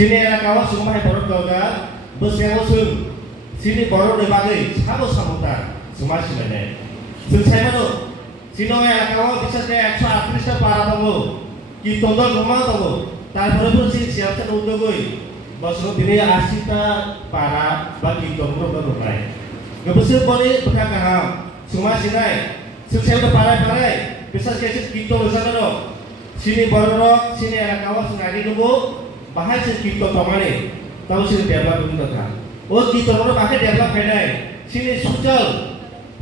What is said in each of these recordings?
sini elakawa sumai borok doga besewo sum sini borok de bagai sabo samuta sumai sini selesai mana sini elakawa bisa ke 138 টা পারা পাবো কি তোমরা ঘুমা পাবো তারপরে বলছি সিয়াবটা উদ্যোগই বছর দিনে 80 টা পারা বা কি তোমরা রোপাই গবসে বলে বকা কাহাম sumai sini selesai udah parai bisa ke kita bersama sini borok sini elakawa sengaja dulu bahas kita tomane tahu sini develop itu kan oh kita orang pakai develop kedai sini social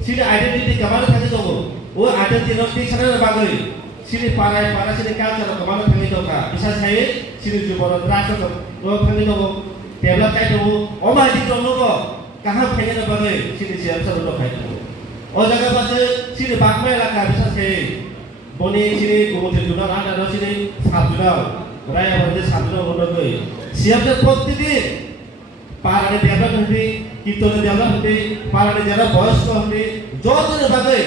sini identity kemana tadi tu oh identity sana bagai sini parai sini culture kemana tadi tu kan bisa saya sini juga terasa tu oh tadi tu develop kayak tu oh masih tu logo kaham kayaknya bagai sini siapa tu kayak tu oh jaga pasal sini bakmai lah kan bisa saya boni sini kemudian juga ada sini sabda raya berde sabda bodoh siapa প্রতিদিন পারানে develop হতে কীর্তনে develop হতে পারানে যারা বয়স্ক হতে যতনে বাগে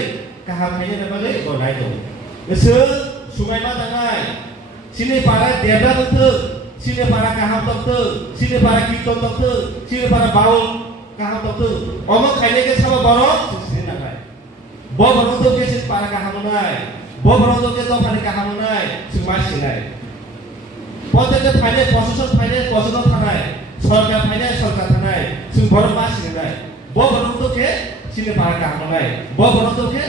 কাহাম খাইনে বাগে গনাই দো এসে সুমাইমা দাঙাই সিনে পারা develop হতে সিনে পারা কাহাম তক্ত সিনে পারা কীর্তন তক্ত সিনে পারা বাউল কাহাম তক্ত অমক খাইনে কে সাবা বড় সিনে না খায় ব বড় তো কে সিনে পারা কাহাম নাই ব বড় তো কে তো পারে কাহাম নাই সুমাই সিনাই প্রত্যেকটা ফাইনাল প্রশাসন থানায় সরকার ফাইনাল সরকার থানায় সুন বড় মাস সিনাই ব বড় তো কে সিনে পারা কাহাম নাই ব বড় তো কে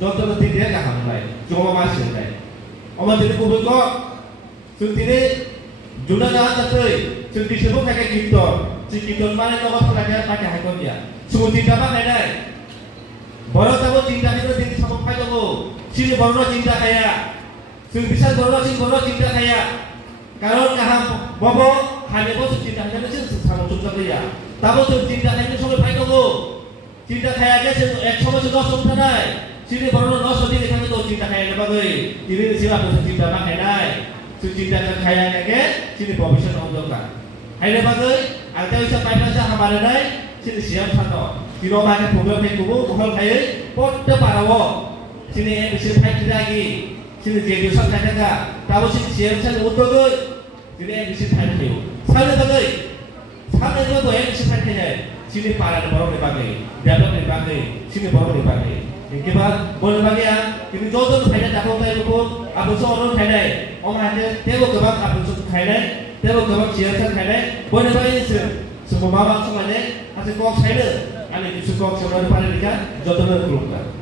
যতন দিতে কাহাম নাই জমা মাস সিনাই আমাদের কুবক সুন দিনে জুনা জাহান তাই সুন দিসেবো থাকে কীর্তন যে কীর্তন মানে লগত লাগে তাকে হাইকন দিয়া সুন চিন্তা বা নাই বড় যাব চিন্তা করে দিন সব খাই যাব সিনে বড় চিন্তা খায়া সুন বিশাল বড় চিন্তা খায়া কারণ কাহাম বব হানেবো চিন্তা খাইলে সামো চুপচাপ দিয়া তাবো চিন্তা খাইলে সবাই পাই দেবো চিন্তা খাইয়া গেছে এক সময় 10 সংখ্যা নাই সিনে বড় 9 দিন এখানে তো চিন্তা খাইয়া নেবা গই তিনি সিবা চিন্তা না খাই নাই চিন্তা খাইয়া গেছে সিনে ভবিষ্যৎ অন্ধকার হাইলে বাগৈ আলতা ইসা পাইপাসা হামারে নাই সিনে সিয়াম সানো তিনো মানে প্রবলেম থাকবো বহল খাই পড়তে পারাবো সিনে বিশেষ ফাইট লাগি sini jadi usah kaya ka tahu sini siapa sana udah jadi yang bisa tanya tu sana bagai sana juga boleh bisa tanya sini para baru dipakai dapat dipakai sini baru dipakai yang kita boleh bagi ya ini jodoh tanya dapat tanya pun apa soal tanya orang ada tebo kebab apa soal tanya tebo kebab siapa tanya boleh bagi semua bawa semuanya asal kau tanya ane itu kau semua pada dia jodoh berkeluarga